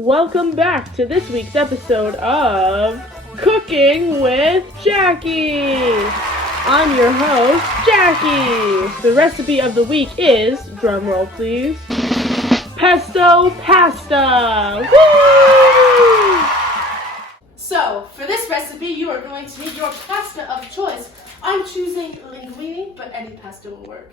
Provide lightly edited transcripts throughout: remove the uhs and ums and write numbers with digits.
Welcome back to this week's episode of Cooking with Jackie. I'm your host, Jackie. The recipe of the week is, drumroll please, pesto pasta. Woo! So, for this recipe, you are going to need your pasta of choice. I'm choosing linguine, but any pasta will work.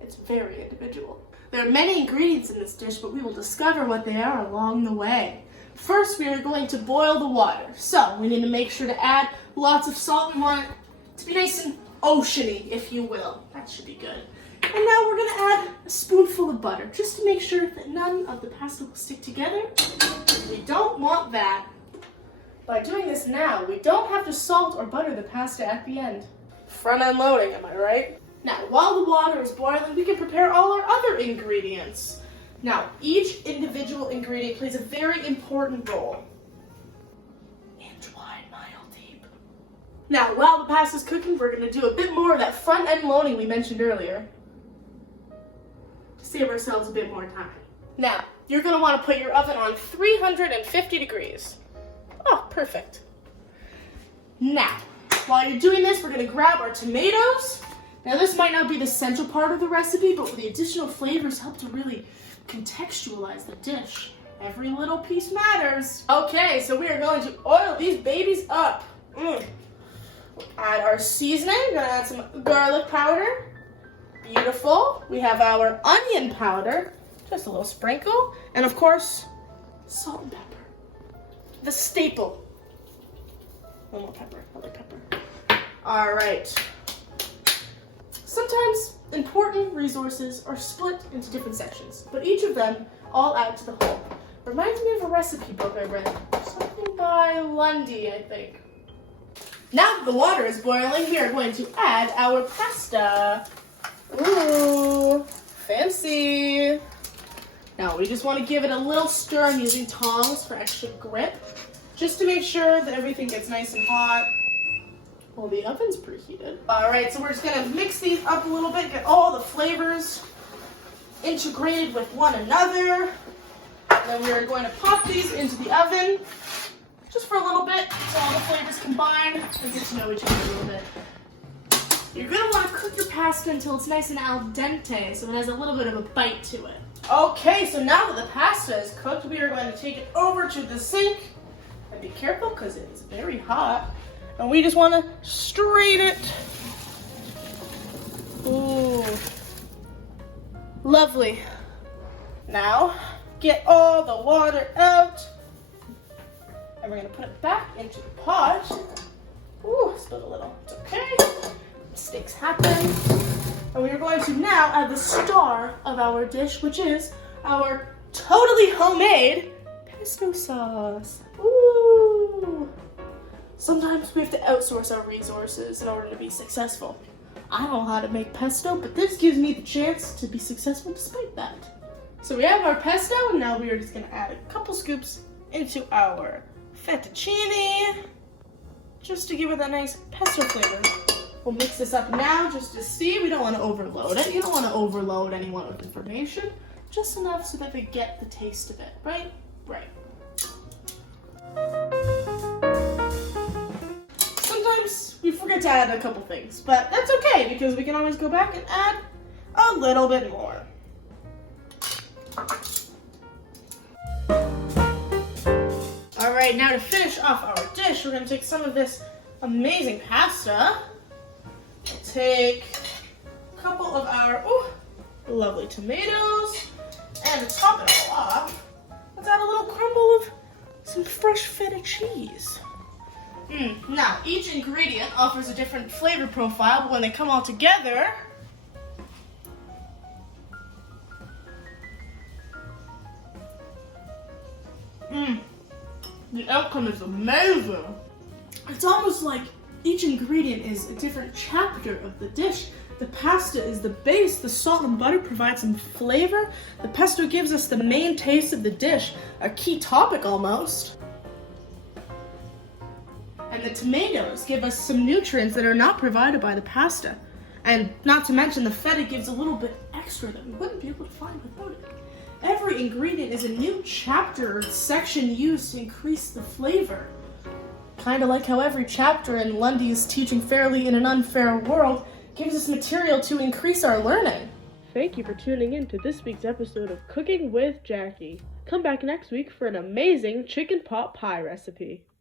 It's very individual. There are many ingredients in this dish, but we will discover what they are along the way. First, we are going to boil the water. So, we need to make sure to add lots of salt. We want it to be nice and oceany, if you will. That should be good. And now we're going to add a spoonful of butter, just to make sure that none of the pasta will stick together. We don't want that. By doing this now, we don't have to salt or butter the pasta at the end. Front-end loading, am I right? Now, while the water is boiling, we can prepare all our other ingredients. Now, each individual ingredient plays a very important role. Inch wide, mile deep. Now, while the pasta's cooking, we're going to do a bit more of that front-end loading we mentioned earlier to save ourselves a bit more time. Now, you're going to want to put your oven on 350 degrees. Oh, perfect. Now, while you're doing this, we're going to grab our tomatoes. Now, this might not be the central part of the recipe, but the additional flavors help to really contextualize the dish. Every little piece matters. Okay, so we are going to oil these babies up. We'll add our seasoning. We're going to add some garlic powder. Beautiful. We have our onion powder. Just a little sprinkle. And, of course, salt and pepper. The staple. One more pepper, another pepper. All right. Sometimes important resources are split into different sections, but each of them all add to the whole. Reminds me of a recipe book I read. Something by Lundy, I think. Now that the water is boiling, we are going to add our pasta. Ooh, fancy. Now we just want to give it a little stir. I'm using tongs for extra grip, just to make sure that everything gets nice and hot. Well, the oven's preheated. All right, so we're just gonna mix these up a little bit, get all the flavors integrated with one another. And then we're going to pop these into the oven just for a little bit so all the flavors combine and get to know each other a little bit. You're gonna wanna cook your pasta until it's nice and al dente, so it has a little bit of a bite to it. Okay, so now that the pasta is cooked, we are going to take it over to the sink. And be careful because it is very hot. And we just want to strain it. Ooh. Lovely. Now, get all the water out. And we're going to put it back into the pot. Ooh, spilled a little. It's okay. Mistakes happen. And we are going to now add the star of our dish, which is our totally homemade pesto sauce. Ooh. Sometimes we have to outsource our resources in order to be successful. I don't know how to make pesto, but this gives me the chance to be successful despite that. So we have our pesto, and now we are just going to add a couple scoops into our fettuccine, just to give it that nice pesto flavor. We'll mix this up now just to see. We don't want to overload it. You don't want to overload anyone with information. Just enough so that they get the taste of it, right? Right. Sometimes we forget to add a couple things, but that's okay because we can always go back and add a little bit more. All right, now to finish off our dish, we're going to take some of this amazing pasta. We'll take a couple of our lovely tomatoes, and to top it all off, let's add a little crumble of some fresh feta cheese. Now, each ingredient offers a different flavor profile, but when they come all together, the outcome is amazing. It's almost like each ingredient is a different chapter of the dish. The pasta is the base, the salt and butter provide some flavor, the pesto gives us the main taste of the dish, a key topic almost. And the tomatoes give us some nutrients that are not provided by the pasta. And not to mention the feta gives a little bit extra that we wouldn't be able to find without it. Every ingredient is a new chapter or section used to increase the flavor. Kind of like how every chapter in Lundy's Teaching Fairly in an Unfair World gives us material to increase our learning. Thank you for tuning in to this week's episode of Cooking with Jackie. Come back next week for an amazing chicken pot pie recipe.